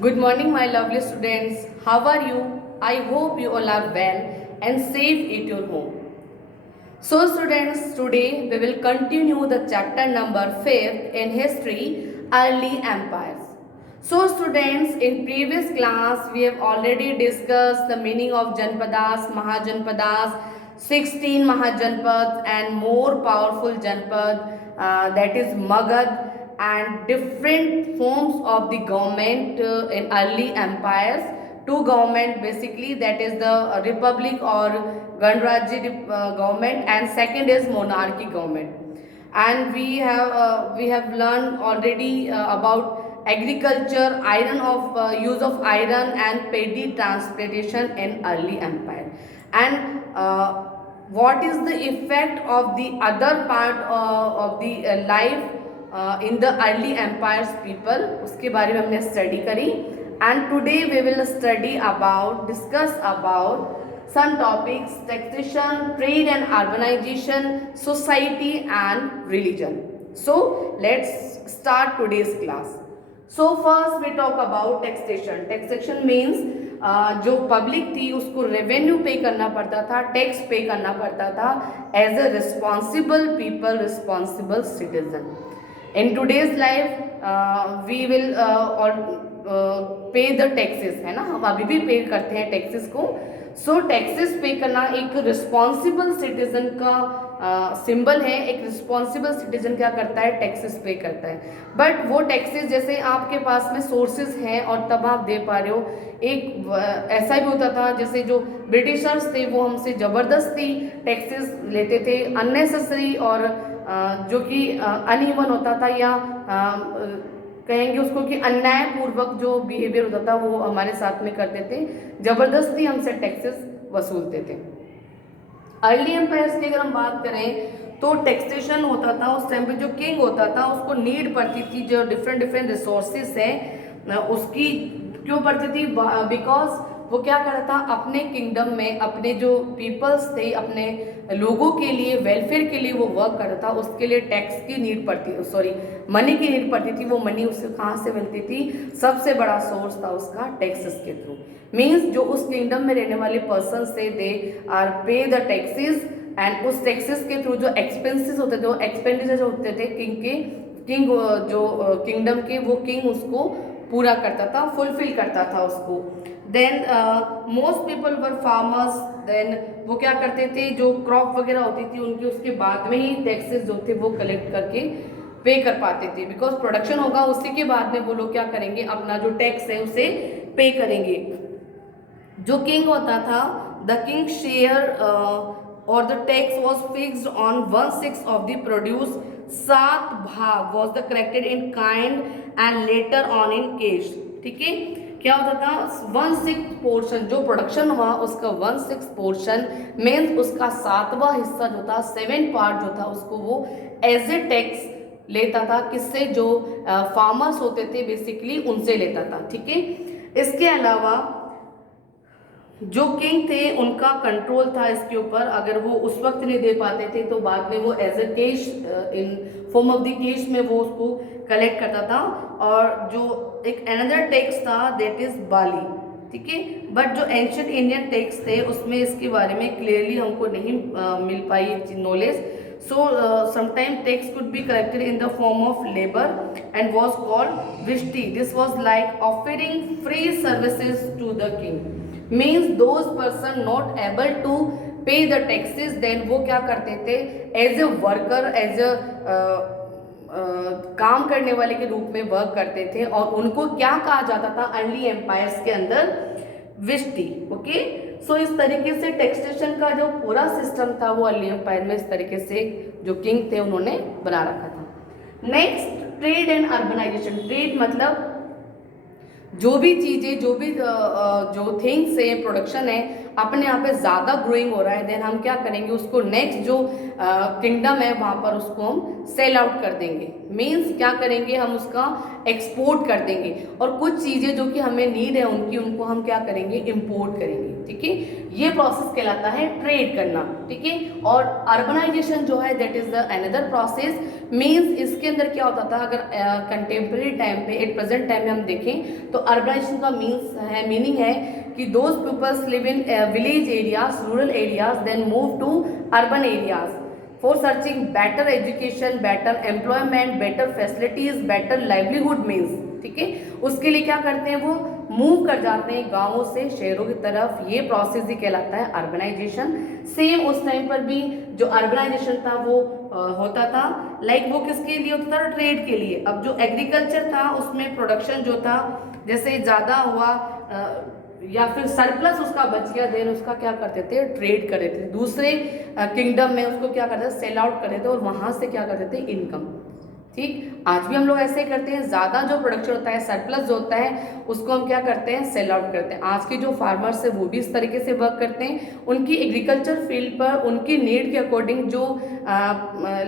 Good morning, my lovely students. How are you? I hope you all are well and safe at your home. So, students, today we will continue the chapter number 5 in history, early empires. So, students, in previous class we have already discussed the meaning of Janpadas, Mahajanpadas, 16 Mahajanpads and more powerful Janpad, that is Magad, and different forms of the government in early empires. Two government basically, that is the republic or Ganrajya government, and second is monarchy government. And we have learned already about agriculture, iron of use of iron and paddy transportation in early empire, and what is the effect of the other part of the life in the early empires people, उसके बारे में हमने study करी. And today we will study about, discuss about some topics: taxation, trade and urbanization, society and religion. So let's start today's class. So first we talk about taxation. Taxation means जो public थी उसको revenue पे करना पड़ता था, tax पे करना पड़ता था as a responsible people, responsible citizen. In today's life we will pay the taxes, है ना, हम अभी भी पे करते हैं टैक्सेस को. सो टैक्सेस पे करना एक रिस्पॉन्सिबल सिटीजन का सिंबल है. एक रिस्पॉन्सिबल सिटीजन क्या करता है? टैक्सेस पे करता है. बट वो टैक्सेस जैसे आपके पास में सोर्सेज हैं और तब आप दे पा रहे हो. एक ऐसा भी होता था जैसे जो ब्रिटिशर्स थे वो हमसे ज़बरदस्ती टैक्सेस लेते थे अननेसेसरी, और जो कि अनइवन होता था, या कहेंगे उसको कि अन्यायपूर्वक जो बिहेवियर होता था वो हमारे साथ में करते थे, ज़बरदस्ती हमसे टैक्सेस वसूलते थे. अर्ली एम्पायर्स की अगर हम बात करें तो टैक्सेशन होता था उस टाइम पे. जो किंग होता था उसको नीड पड़ती थी, जो डिफरेंट डिफरेंट रिसोर्सेज हैं उसकी क्यों पड़ती थी? बिकॉज वो क्या कर रहा था अपने किंगडम में, अपने जो पीपल्स थे, अपने लोगों के लिए, वेलफेयर के लिए वो वर्क कर रहा था. उसके लिए टैक्स की नीड पड़ती, सॉरी मनी की नीड पड़ती थी. वो मनी उससे कहाँ से मिलती थी? सबसे बड़ा सोर्स था उसका टैक्सेस के थ्रू. मीन्स जो उस किंगडम में रहने वाले पर्सन थे दे आर पे द टैक्सेस, एंड उस टैक्सेस के थ्रू जो एक्सपेंसेस होते थे, वो एक्सपेंडिचर होते थे किंग जो किंगडम के, वो किंग उसको पूरा करता था, फुलफिल करता था उसको. Then most people were farmers. देन वो क्या करते थे? जो क्रॉप वगैरह होती थी उनकी, उसके बाद में ही टैक्सेस जो थे वो कलेक्ट करके पे कर पाते थे. बिकॉज प्रोडक्शन होगा उसी के बाद में वो लोग क्या करेंगे? अपना जो टैक्स है उसे पे करेंगे. जो किंग होता था, द किंग शेयर और the tax was fixed on 1/6 of the produce. 7 भाग was the corrected in kind and later on in cash. ठीक है, क्या होता था? 1/6 पोर्शन जो प्रोडक्शन हुआ उसका 1/6 पोर्शन मीन्स उसका 7वां हिस्सा जो था, 7 पार्ट जो था, उसको वो एज ए टैक्स लेता था. किससे? जो फार्मर्स होते थे बेसिकली उनसे लेता था. ठीक है, इसके अलावा जो किंग थे उनका कंट्रोल था इसके ऊपर. अगर वो उस वक्त नहीं दे पाते थे तो बाद में वो as a cash, in form of the cash में वो उसको कलेक्ट करता था. और जो एक अनदर टैक्स था दैट इज बाली. ठीक है, बट जो एंशियंट इंडियन टैक्स थे उसमें इसके बारे में क्लियरली हमको नहीं मिल पाई knowledge. So sometimes tax could be collected in the form of labor and was called vishti. This was like offering free services to the king. Means those person not able to pay the taxes, then वो क्या करते थे? As a worker, as a काम करने वाले के रूप में वर्क करते थे. और उनको क्या कहा जाता था अर्ली एम्पायर्स के अंदर? विष्टि. ओके, सो इस तरीके से टैक्सेशन का जो पूरा सिस्टम था वो अर्ली एम्पायर में इस तरीके से जो किंग थे उन्होंने बना रखा था. Next, trade and urbanisation. Trade मतलब जो भी चीज़ें, जो भी जो थिंग्स है, प्रोडक्शन है, अपने यहाँ पे ज़्यादा ग्रोइंग हो रहा है, देन हम क्या करेंगे? उसको नेक्स्ट जो किंगडम है वहाँ पर उसको हम सेल आउट कर देंगे. मीन्स क्या करेंगे? हम उसका एक्सपोर्ट कर देंगे. और कुछ चीज़ें जो कि हमें नीड है उनको हम क्या करेंगे? इम्पोर्ट करेंगे. ठीक है। ये प्रोसेस कहलाता है ट्रेड करना, ठीक है। और अर्बनाइजेशन जो है that is the another process, means इसके अंदर क्या होता था, अगर कंटेम्प्रेरी टाइम पे एट प्रेजेंट टाइम में हम देखें तो अर्बनाइजेशन का मीनिंग है कि those peoples live in village areas, rural areas, then move to urban areas for searching better education, better employment, better facilities, better livelihood means, ठीक है। उसके लिए क्या करते हैं, वो मूव कर जाते हैं गांवों से शहरों की तरफ। ये प्रोसेस ही कहलाता है अर्बनाइजेशन। सेम उस टाइम पर भी जो अर्बनाइजेशन था वो होता था, लाइक वो किसके लिए होता था, ट्रेड के लिए। अब जो एग्रीकल्चर था उसमें प्रोडक्शन जो था जैसे ज़्यादा हुआ या फिर सरप्लस उसका बच गया, देन उसका क्या करते थे, ट्रेड कर देते थे दूसरे किंगडम में, उसको क्या करते थे, सेल आउट कर देते और वहां से क्या करते थे, इनकम। ठीक, आज भी हम लोग ऐसे ही करते हैं, ज़्यादा जो प्रोडक्शन होता है, सरप्लस जो होता है, उसको हम क्या करते हैं, सेल आउट करते हैं। आज के जो फार्मर्स है वो भी इस तरीके से वर्क करते हैं, उनकी एग्रीकल्चर फील्ड पर उनकी नीड के अकॉर्डिंग जो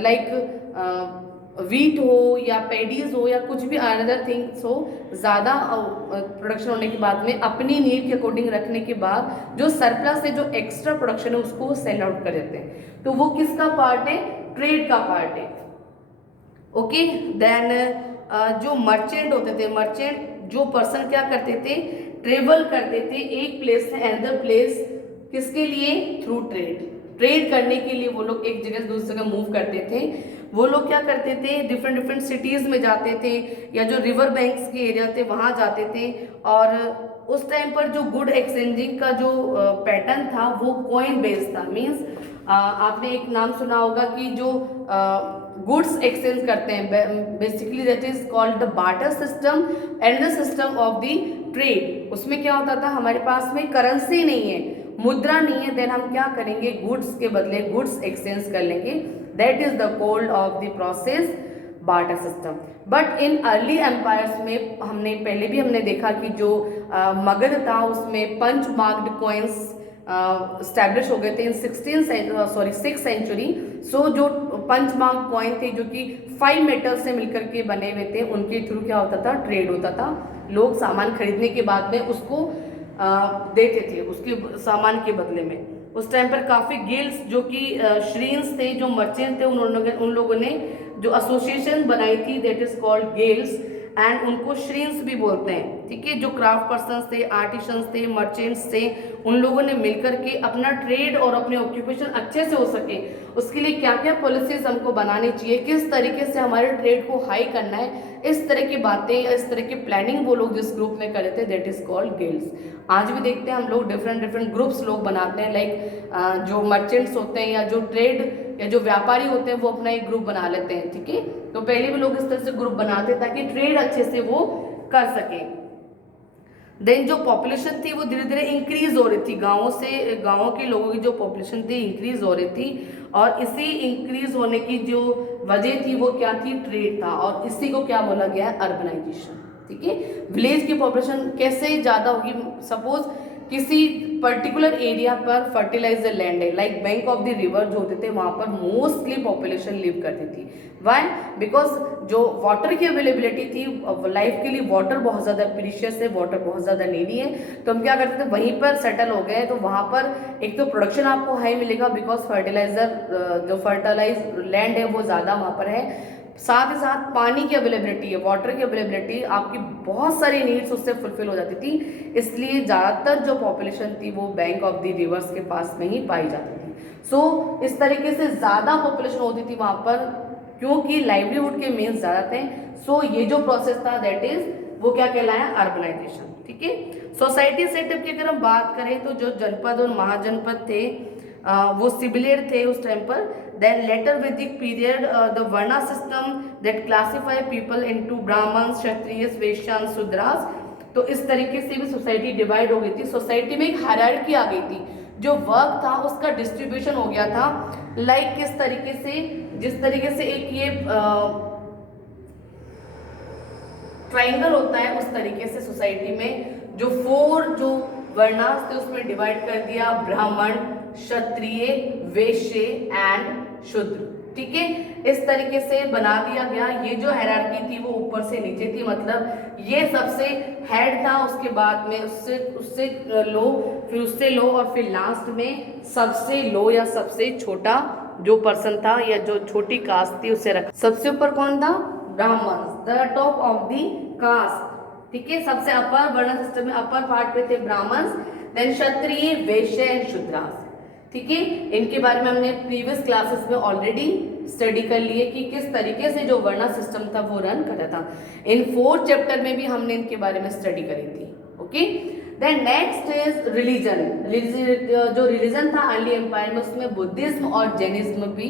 लाइक वीट हो या पेडीज हो या कुछ भी अनदर थिंग्स हो, ज़्यादा प्रोडक्शन होने के बाद में अपनी नीड के अकॉर्डिंग रखने के बाद जो सरप्लस है, जो एक्स्ट्रा प्रोडक्शन है, उसको सेल आउट कर देते हैं। तो वो किसका पार्ट है, ट्रेड का पार्ट है। ओके, देन जो मर्चेंट होते थे, मर्चेंट जो पर्सन क्या करते थे, ट्रेवल करते थे एक प्लेस से अनदर प्लेस, किसके लिए, थ्रू ट्रेड। ट्रेड करने के लिए वो लोग एक जगह से दूसरी जगह मूव करते थे। वो लोग क्या करते थे, डिफरेंट डिफरेंट सिटीज़ में जाते थे या जो रिवर बैंक्स के एरिया थे वहाँ जाते थे। और उस टाइम पर जो गुड एक्सचेंजिंग का जो पैटर्न था वो कॉइन बेस्ड था। मीन्स आपने एक नाम सुना होगा कि जो गुड्स एक्सचेंज करते हैं, basically that is called the barter system and the system of the trade. उसमें क्या होता था, हमारे पास में करेंसी नहीं है, मुद्रा नहीं है, देन हम क्या करेंगे, गुड्स के बदले गुड्स एक्सचेंज कर लेंगे। That is the called of the process barter system. But in early empires में हमने देखा कि जो मगध था उसमें पंच मार्क्ड कॉइन्स स्टैब्लिश हो गए थे इन 6th सेंचुरी। सो जो पंच मार्क कॉइन थे जो कि 5 मेटल से मिलकर के बने हुए थे, उनके थ्रू क्या होता था, ट्रेड होता था। लोग सामान खरीदने के बाद में उसको देते थे उसके सामान के बदले में। उस टाइम पर काफ़ी गिल्ड्स जो कि श्रीन्स थे, जो मर्चेंट थे, उन लोगों ने जो एसोसिएशन बनाई थी that is called guilds, and उनको श्रीन्स भी बोलते हैं, ठीक है। जो क्राफ्ट पर्सन्स थे, आर्टिशंस थे, मर्चेंट्स थे, उन लोगों ने मिलकर के अपना ट्रेड और अपने ऑक्यूपेशन अच्छे से हो सके, उसके लिए क्या क्या पॉलिसीज हमको बनानी चाहिए, किस तरीके से हमारे ट्रेड को हाई करना है, इस तरह की बातें, इस तरह की प्लानिंग वो लोग जिस ग्रुप में करे थे दैट इज कॉल्ड गिल्ड्स। आज भी देखते हैं हम लोग डिफरेंट ग्रुप्स लोग बनाते हैं, लाइक जो मर्चेंट्स होते हैं या जो ट्रेड या जो व्यापारी होते हैं वो अपना एक ग्रुप बना लेते हैं, ठीक है। तो पहले भी लोग इस तरह से ग्रुप बनाते ताकि ट्रेड अच्छे से वो कर सके। देन जो पॉपुलेशन थी वो धीरे धीरे इंक्रीज हो रही थी, गाँवों के लोगों की जो पॉपुलेशन थी इंक्रीज हो रही थी, और इसी इंक्रीज होने की जो वजह थी वो क्या थी, ट्रेड था। और इसी को क्या बोला गया है, अर्बनाइजेशन, ठीक है। विलेज की पॉपुलेशन कैसे ज़्यादा होगी, सपोज किसी पर्टिकुलर एरिया पर फर्टिलाइजर लैंड है, like bank of the river जो होते थे वहाँ पर मोस्टली पॉपुलेशन लिव करती थी। वाई, बिकॉज जो वाटर की अवेलेबिलिटी थी, लाइफ के लिए वाटर बहुत ज़्यादा प्रीशियस है, वाटर बहुत ज़्यादा नीडी है, तो हम क्या करते थे, वहीं पर सेटल हो गए। तो वहाँ पर एक तो प्रोडक्शन आपको हाई मिलेगा बिकॉज फर्टिलाइजर जो फर्टिलाइज लैंड है वो ज़्यादा वहाँ पर है, साथ ही साथ पानी की अवेलेबिलिटी है, वाटर की अवेलेबिलिटी, आपकी बहुत सारी नीड्स उससे फुलफिल हो जाती थी। इसलिए ज़्यादातर जो पॉपुलेशन थी वो बैंक ऑफ द रिवर्स के पास में ही पाई जाती थी। सो इस तरीके से ज़्यादा पॉपुलेशन होती थी वहाँ पर क्योंकि लाइवलीहुड के मीन्स ज़्यादा थे। सो ये जो प्रोसेस था दैट इज वो क्या कहलाया, अर्बनाइजेशन, ठीक है। सोसाइटी सेटअप की अगर हम बात करें तो जो जनपद और महाजनपद थे वो सिमिलर थे उस टाइम पर। Then later Vedic period the varna system that classify people into Brahmans, Kshatriyas, Vaishyas, Shudras. तो इस तरीके से भी सोसाइटी डिवाइड हो गई थी। सोसाइटी में एक हायरार्की आ गई थी, जो वर्क था उसका डिस्ट्रीब्यूशन हो गया था। लाइक किस तरीके से, जिस तरीके से एक ये ट्राइंगल होता है उस तरीके से सोसाइटी में जो 4 जो वर्णास थे उसमें डिवाइड कर दिया, ब्राह्मण, क्षत्रिय, वैश्य एंड शूद्र, ठीक है। इस तरीके से बना दिया गया। ये जो हायरार्की थी वो ऊपर से नीचे थी, मतलब ये सबसे हेड था, उसके बाद में उससे लो फिर उससे लो और फिर लास्ट में सबसे लो या सबसे छोटा जो पर्सन था या जो छोटी कास्ट थी उसे रखा। सबसे ऊपर कौन था? Brahmin, the top of the caste. ठीक है, सबसे अपर वर्ण सिस्टम में अपर पार्ट पे थे ब्राह्मण, then Kshatriya, Vysya and Shudras. ठीक है, इनके बारे में हमने प्रीवियस क्लासेस में ऑलरेडी स्टडी कर लिए कि किस तरीके से जो वर्ण सिस्टम था वो रन कर रहा था। इन 4 चैप्टर में भी हमने इनके बारे में स्टडी करी थी। Okay, then next is religion. जो रिलीजन था अर्ली एम्पायर में, उसमें बुद्धिज्म और जैनिज्म भी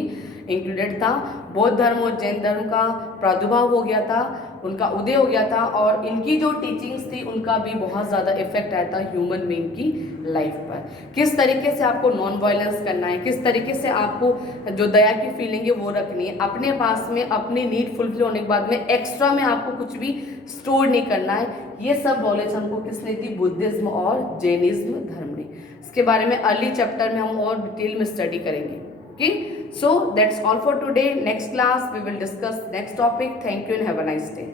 इंक्लूडेड था। बौद्ध धर्म और जैन धर्म का प्रादुर्भाव हो गया था, उनका उदय हो गया था, और इनकी जो टीचिंग्स थी उनका भी बहुत ज़्यादा इफेक्ट आया था ह्यूमन बीइंग की लाइफ पर। किस तरीके से आपको नॉन वायलेंस करना है, किस तरीके से आपको जो दया की फीलिंग है वो रखनी है अपने पास में, अपनी नीड फुलफिल होने के बाद में एक्स्ट्रा में आपको कुछ भी स्टोर नहीं करना है। ये सब नॉलेज हमको किसने दी? बुद्धिज्म और जैनिज्म धर्म ने। इसके बारे में अर्ली चैप्टर में हम और डिटेल में स्टडी करेंगे। Okay, so that's all for today. Next class we will discuss next topic. Thank you and have a nice day.